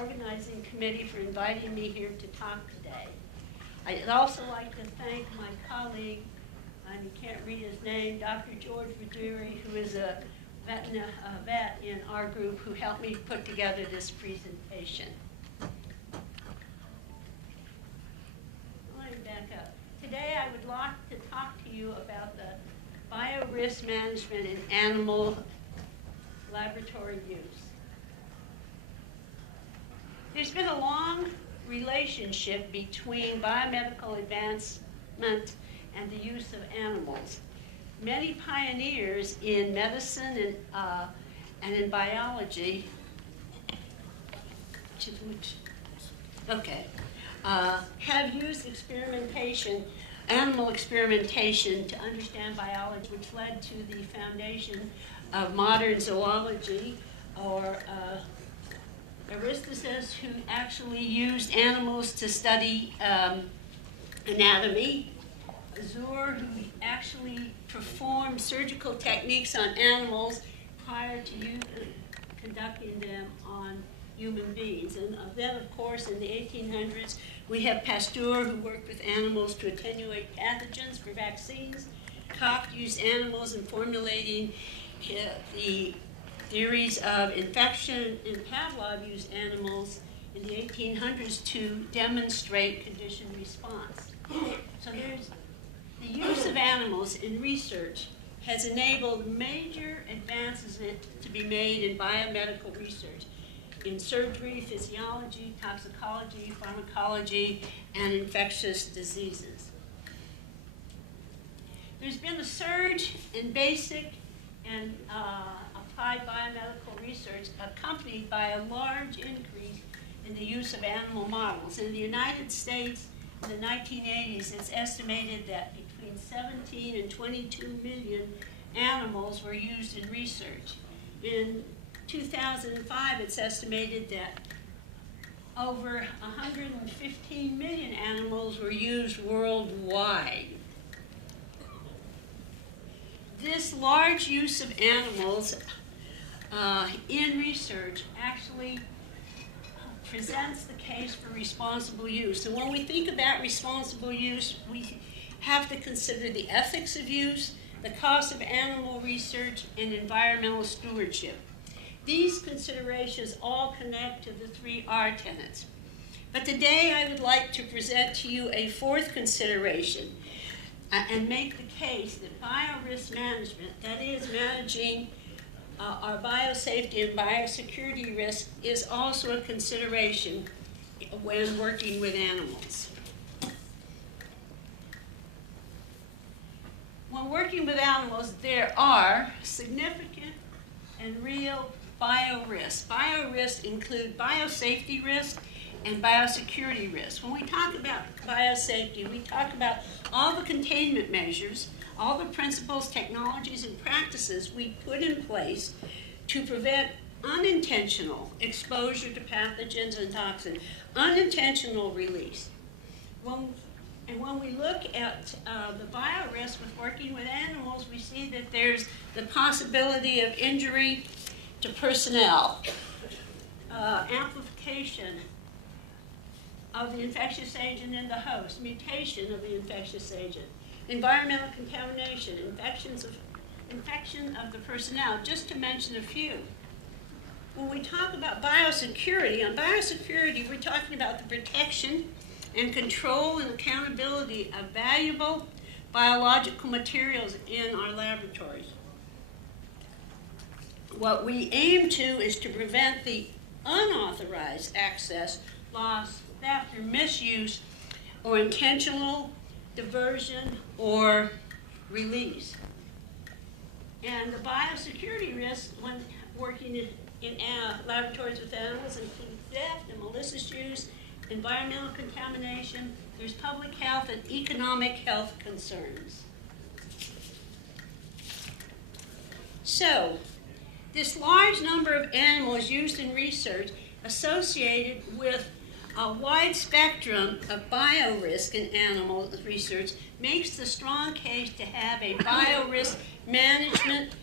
organizing committee for inviting me here to talk today. I'd also like to thank my colleague, and you can't read his name, Dr. George Verduri, who is a vet in our group who helped me put together this presentation. Let me back up. Today I would like to talk to you about the biorisk management in animal laboratory use. There's been a long relationship between biomedical advancement and the use of animals. Many pioneers in medicine and in biology have used experimentation, animal experimentation, to understand biology, which led to the foundation of modern zoology, or Aristarchus, who actually used animals to study anatomy, Azur, who actually performed surgical techniques on animals prior to conducting them on human beings. And then, of course, in the 1800s, we have Pasteur, who worked with animals to attenuate pathogens for vaccines. Koch used animals in formulating the theories of infection, and Pavlov used animals in the 1800s to demonstrate condition response. So the use of animals in research has enabled major advances to be made in biomedical research, in surgery, physiology, toxicology, pharmacology, and infectious diseases. There's been a surge in basic and applied biomedical research accompanied by a large increase in the use of animal models. In the United States, in the 1980s, it's estimated that between 17 and 22 million animals were used in research. In 2005, it's estimated that over 115 million animals were used worldwide. This large use of animals in research actually presents the case for responsible use. And when we think about responsible use, we have to consider the ethics of use, the cost of animal research, and environmental stewardship. These considerations all connect to the 3R tenets. But today I would like to present to you a fourth consideration and make the case that biorisk management, that is managing our biosafety and biosecurity risk, is also a consideration when working with animals. When working with animals, there are significant and real biorisks. Biorisks include biosafety risk and biosecurity risk. When we talk about biosafety, we talk about all the containment measures, all the principles, technologies, and practices we put in place to prevent unintentional exposure to pathogens and toxins, unintentional release. When we look at the biorisk with working with animals, we see that there's the possibility of injury to personnel, amplification of the infectious agent in the host, mutation of the infectious agent, environmental contamination, infection of the personnel, just to mention a few. When we talk about biosecurity, on biosecurity we're talking about the protection and control and accountability of valuable biological materials in our laboratories. What we aim to is to prevent the unauthorized access, loss, theft, or misuse, or intentional diversion or release. And the biosecurity risks when working in laboratories with animals include theft and malicious use, environmental contamination, there's public health and economic health concerns. So, this large number of animals used in research associated with a wide spectrum of biorisk in animal research makes the strong case to have a biorisk management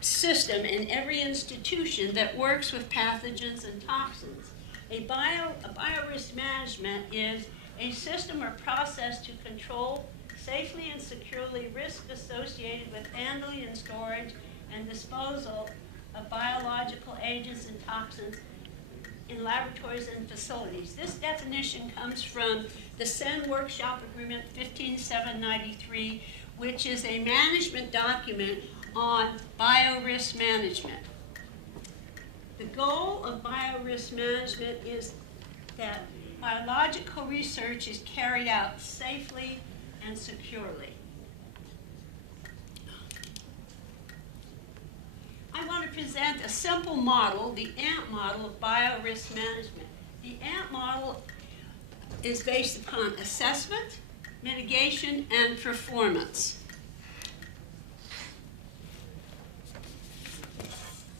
system in every institution that works with pathogens and toxins. A biorisk management is a system or process to control safely and securely risk associated with handling and storage and disposal of biological agents and toxins in laboratories and facilities. This definition comes from the SEN Workshop Agreement 15793, which is a management document on biorisk management. The goal of biorisk management is that biological research is carried out safely and securely. I want to present a simple model, the ANT model of biorisk management. The ANT model is based upon assessment, mitigation, and performance.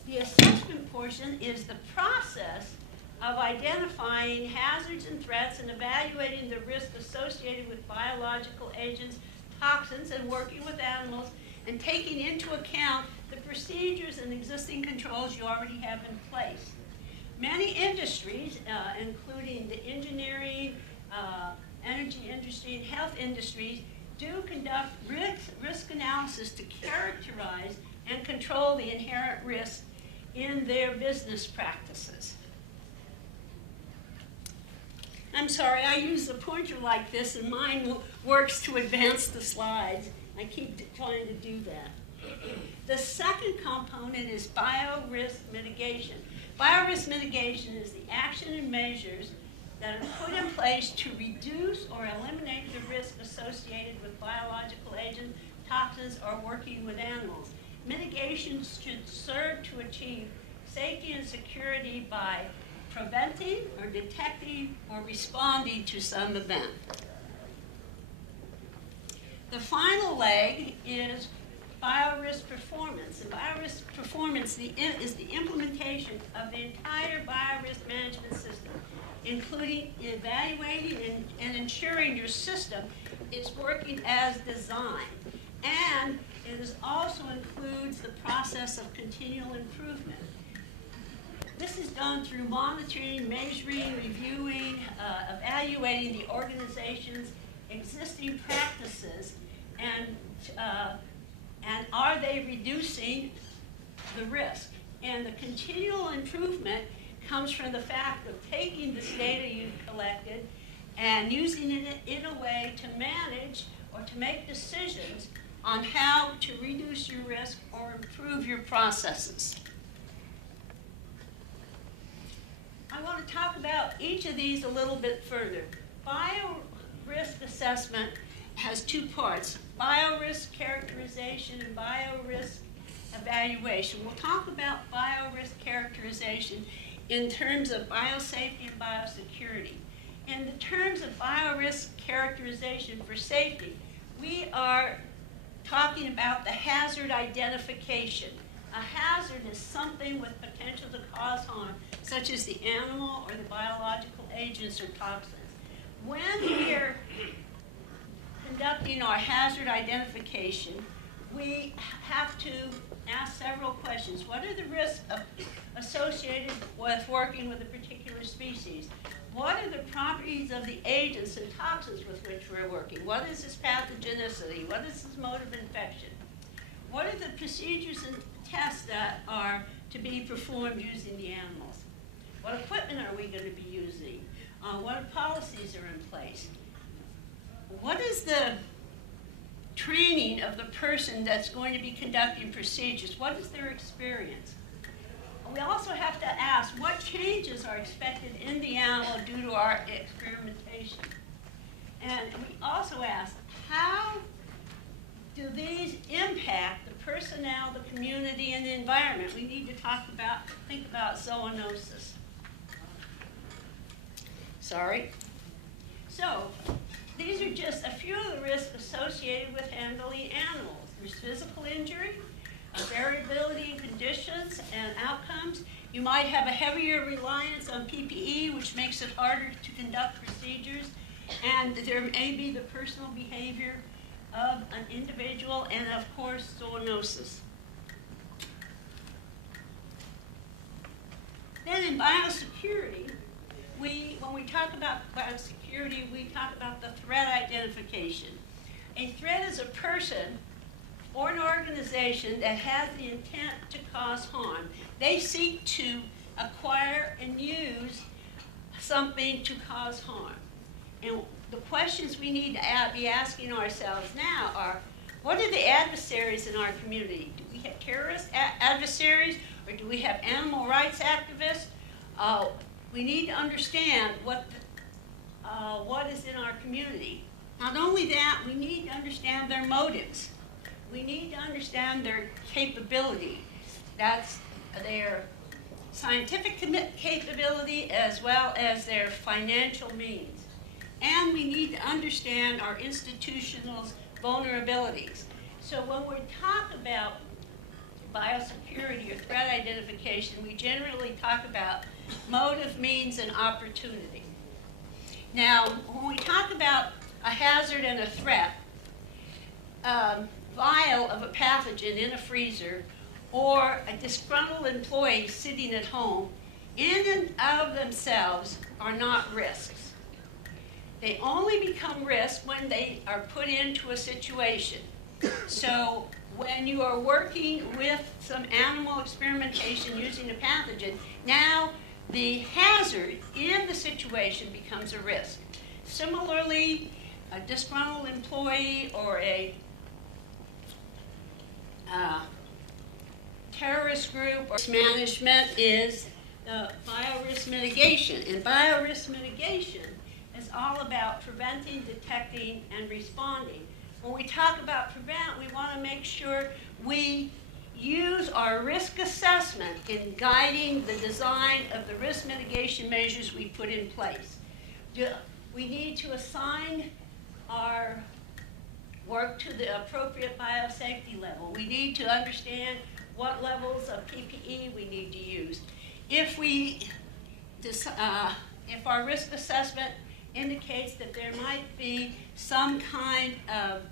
The assessment portion is the process of identifying hazards and threats and evaluating the risk associated with biological agents, toxins, and working with animals, and taking into account the procedures and existing controls you already have in place. Many industries, including the engineering, energy industry, and health industries, do conduct risk analysis to characterize and control the inherent risks in their business practices. I'm sorry, I use a pointer like this, and mine works to advance the slides. I keep trying to do that. The second component is biorisk mitigation. Biorisk mitigation is the action and measures that are put in place to reduce or eliminate the risk associated with biological agents, toxins, or working with animals. Mitigation should serve to achieve safety and security by preventing or detecting or responding to some event. The final leg is biorisk performance. And biorisk performance is the implementation of the entire biorisk management system, including evaluating and ensuring your system is working as designed. And it also includes the process of continual improvement. This is done through monitoring, measuring, reviewing, evaluating the organization's existing practices, and are they reducing the risk? And the continual improvement comes from the fact of taking this data you've collected and using it in a way to manage or to make decisions on how to reduce your risk or improve your processes. I want to talk about each of these a little bit further. Biorisk assessment has two parts: biorisk characterization and biorisk evaluation. We'll talk about biorisk characterization in terms of biosafety and biosecurity. In the terms of biorisk characterization for safety, we are talking about the hazard identification. A hazard is something with potential to cause harm, such as the animal or the biological agents or toxins. When we're conducting our hazard identification, we have to ask several questions. What are the risks associated with working with a particular species? What are the properties of the agents and toxins with which we're working? What is its pathogenicity? What is its mode of infection? What are the procedures and tests that are to be performed using the animals? What equipment are we going to be using? What policies are in place? What is the training of the person that's going to be conducting procedures? What is their experience? We also have to ask what changes are expected in the animal due to our experimentation. And we also ask, how do these impact the personnel, the community, and the environment? We need to think about zoonosis. Sorry. So, these are just a few of the risks associated with handling animals. There's physical injury, variability in conditions and outcomes. You might have a heavier reliance on PPE, which makes it harder to conduct procedures. And there may be the personal behavior of an individual, and of course, zoonosis. Then in biosecurity, when we talk about biosecurity, we talk about the threat identification. A threat is a person or an organization that has the intent to cause harm. They seek to acquire and use something to cause harm. And the questions we need to be asking ourselves now are, what are the adversaries in our community? Do we have terrorist adversaries, or do we have animal rights activists? We need to understand what is in our community. Not only that, we need to understand their motives. We need to understand their capability. That's their scientific capability as well as their financial means. And we need to understand our institutional vulnerabilities. So when we talk about biosecurity or threat identification, we generally talk about motive, means, and opportunity. Now, when we talk about a hazard and a threat, vial of a pathogen in a freezer or a disgruntled employee sitting at home, in and of themselves are not risks. They only become risks when they are put into a situation. So when you are working with some animal experimentation using a pathogen, now the hazard in the situation becomes a risk. Similarly, a disgruntled employee or a terrorist group or management is biorisk mitigation. And biorisk mitigation is all about preventing, detecting, and responding. When we talk about prevent, we want to make sure we use our risk assessment in guiding the design of the risk mitigation measures we put in place. We need to assign our work to the appropriate biosafety level. We need to understand what levels of PPE we need to use. If our risk assessment indicates that there might be some kind of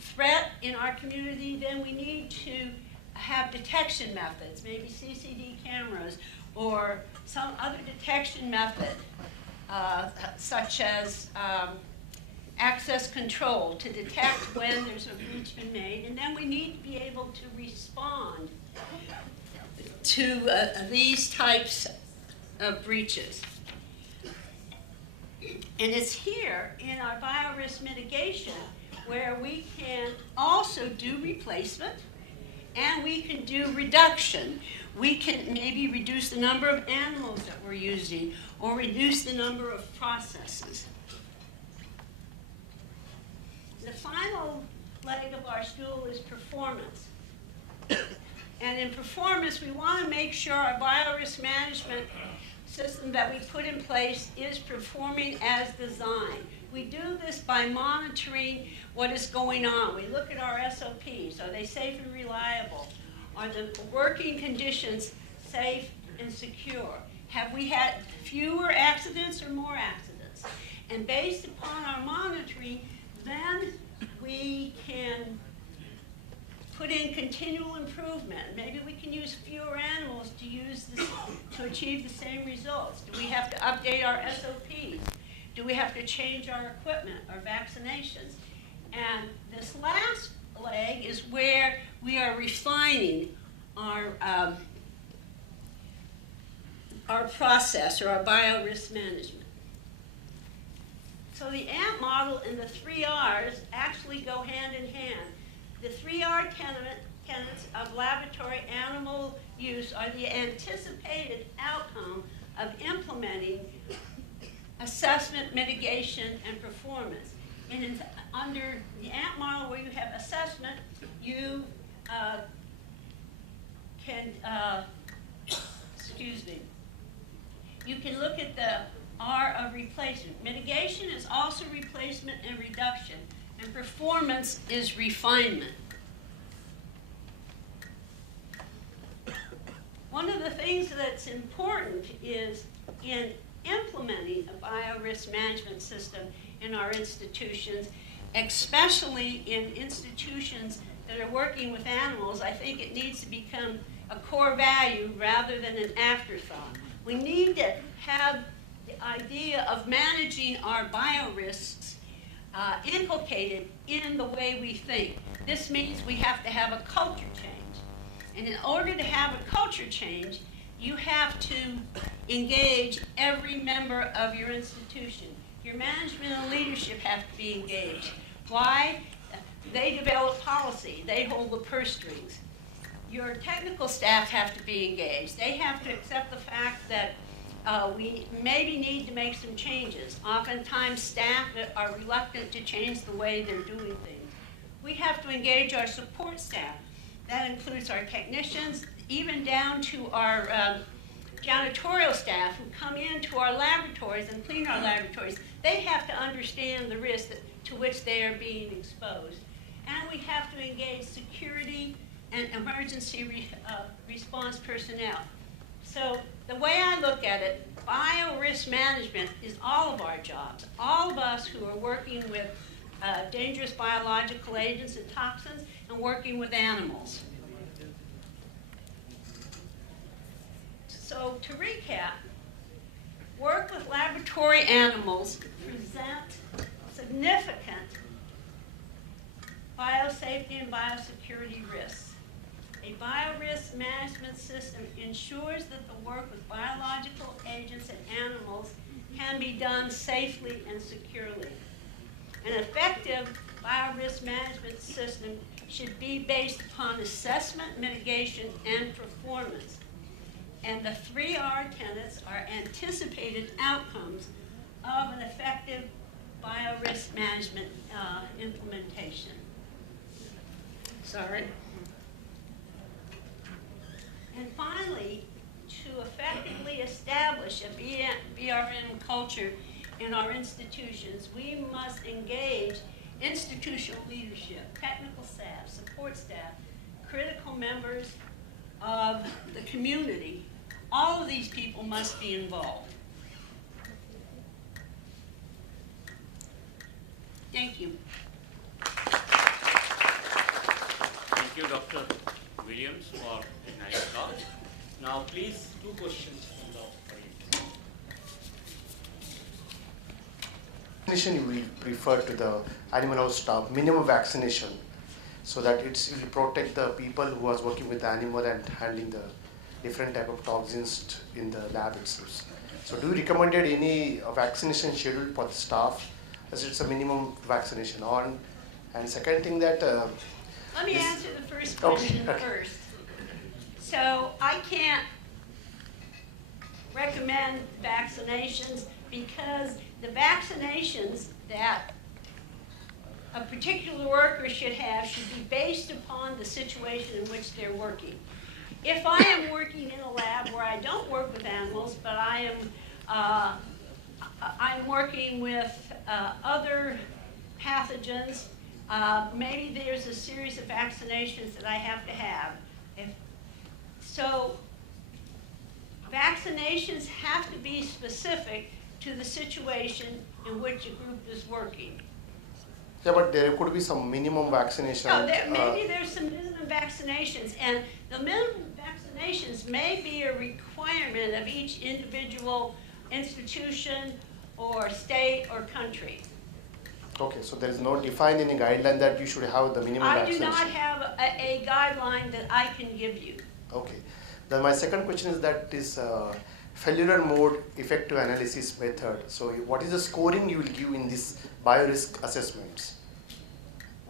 threat in our community, then we need to have detection methods, maybe CCD cameras or some other detection method, such as access control to detect when there's a breach been made, and then we need to be able to respond to these types of breaches. And it's here in our biorisk mitigation where we can also do replacement and we can do reduction. We can maybe reduce the number of animals that we're using or reduce the number of processes. The final leg of our stool is performance. And in performance, we want to make sure our biorisk management system that we put in place is performing as designed. We do this by monitoring what is going on. We look at our SOPs. Are they safe and reliable? Are the working conditions safe and secure? Have we had fewer accidents or more accidents? And based upon our monitoring, then we can put in continual improvement. Maybe we can use fewer animals to achieve the same results. Do we have to update our SOPs? Do we have to change our equipment or vaccinations? And this last leg is where we are refining our process or our biorisk management. So the AMP model and the 3 R's actually go hand in hand. The 3R tenets of laboratory animal use are the anticipated outcome of implementing assessment, mitigation, and performance. And under the AMP model, where you have assessment, you you can look at the R of replacement. Mitigation is also replacement and reduction, and performance is refinement. One of the things that's important is in implementing a biorisk management system in our institutions, especially in institutions that are working with animals, I think it needs to become a core value rather than an afterthought. We need to have the idea of managing our biorisks inculcated in the way we think. This means we have to have a culture change. And in order to have a culture change, you have to engage every member of your institution. Your management and leadership have to be engaged. Why? They develop policy. They hold the purse strings. Your technical staff have to be engaged. They have to accept the fact that we maybe need to make some changes. Oftentimes staff are reluctant to change the way they're doing things. We have to engage our support staff. That includes our technicians, even down to our janitorial staff who come into our laboratories and clean our laboratories. They have to understand the risk to which they are being exposed. And we have to engage security and emergency response personnel. So the way I look at it, bio-risk management is all of our jobs. All of us who are working with dangerous biological agents and toxins and working with animals. So to recap, work with laboratory animals present significant biosafety and biosecurity risks. A biorisk management system ensures that the work with biological agents and animals can be done safely and securely. An effective biorisk management system should be based upon assessment, mitigation, and performance. And the 3R tenets are anticipated outcomes of an effective biorisk management implementation. Sorry. And finally, to effectively establish a BRM culture in our institutions, we must engage institutional leadership, technical staff, support staff, critical members of the community. All of these people must be involved. Thank you. Thank you, Dr. Williams, for a nice talk. Now, please, 2 questions from the audience. Vaccination we prefer to the animal house staff, minimum vaccination, so that it will protect the people who are working with the animal and handling the different type of toxins in the lab itself. So do you recommend any vaccination schedule for the staff, as it's a minimum vaccination on? And second thing that let me answer the first question first. So I can't recommend vaccinations because the vaccinations that a particular worker should have should be based upon the situation in which they're working. If I am working in a lab where I don't work with animals, but I'm working with other pathogens, maybe there's a series of vaccinations that I have to have. So vaccinations have to be specific to the situation in which a group is working. yeah, but there could be some minimum vaccination. No, maybe there's some minimum vaccinations, and the minimum vaccinations may be a requirement of each individual institution or state or country. Okay, so there is no defined any guideline that you should have the minimum I vaccination. do not have a guideline that I can give you. Okay. Then my second question is that is failure mode effective analysis method. So what is the scoring you will give in this biorisk assessments?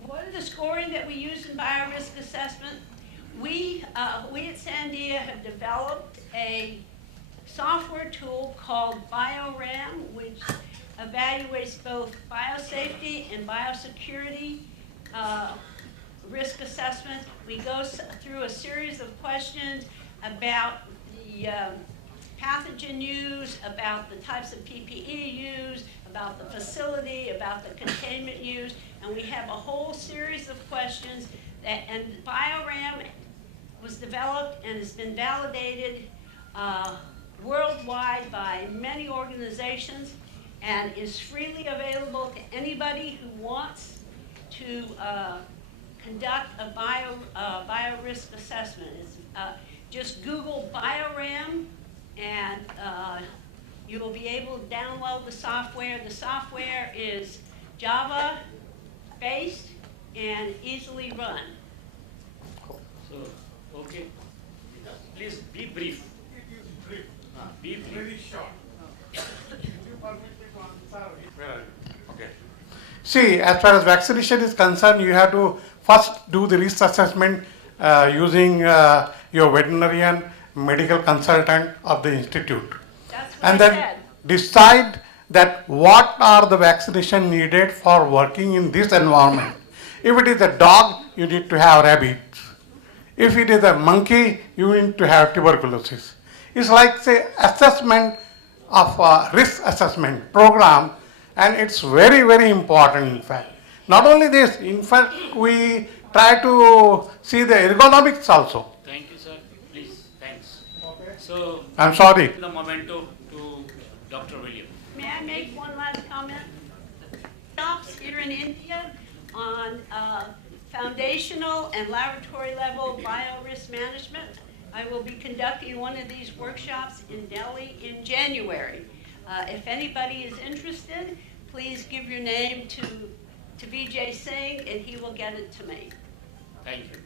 What is the scoring that we use in biorisk assessment? We at Sandia have developed a software tool called BioRam, which evaluates both biosafety and biosecurity risk assessment. We go through a series of questions about the pathogen used, about the types of PPE used, about the facility, about the containment used, and we have a whole series of questions and BioRam was developed and has been validated worldwide by many organizations and is freely available to anybody who wants to conduct a biorisk assessment. It's, just Google BioRam and You will be able to download the software. The software is Java-based and easily run. So, okay. Please be brief. Be brief. Very short. Okay. See, as far as vaccination is concerned, you have to first do the risk assessment using your veterinarian, medical consultant of the institute. That's what And I then said. decide that what are the vaccination needed for working in this environment. If it is a dog, you need to have rabies. If it is a monkey, you need to have tuberculosis. It's like, say, assessment of a risk assessment program, and it's very, very important, in fact. Not only this, in fact, we try to see the ergonomics also. Thank you, sir. Please, thanks. So, I'm sorry. the memento to Dr. William. May I make one last comment? Stops here in India on foundational and laboratory level biorisk management. I will be conducting one of these workshops in Delhi in January. If anybody is interested, please give your name to Vijay Singh and he will get it to me. Thank you.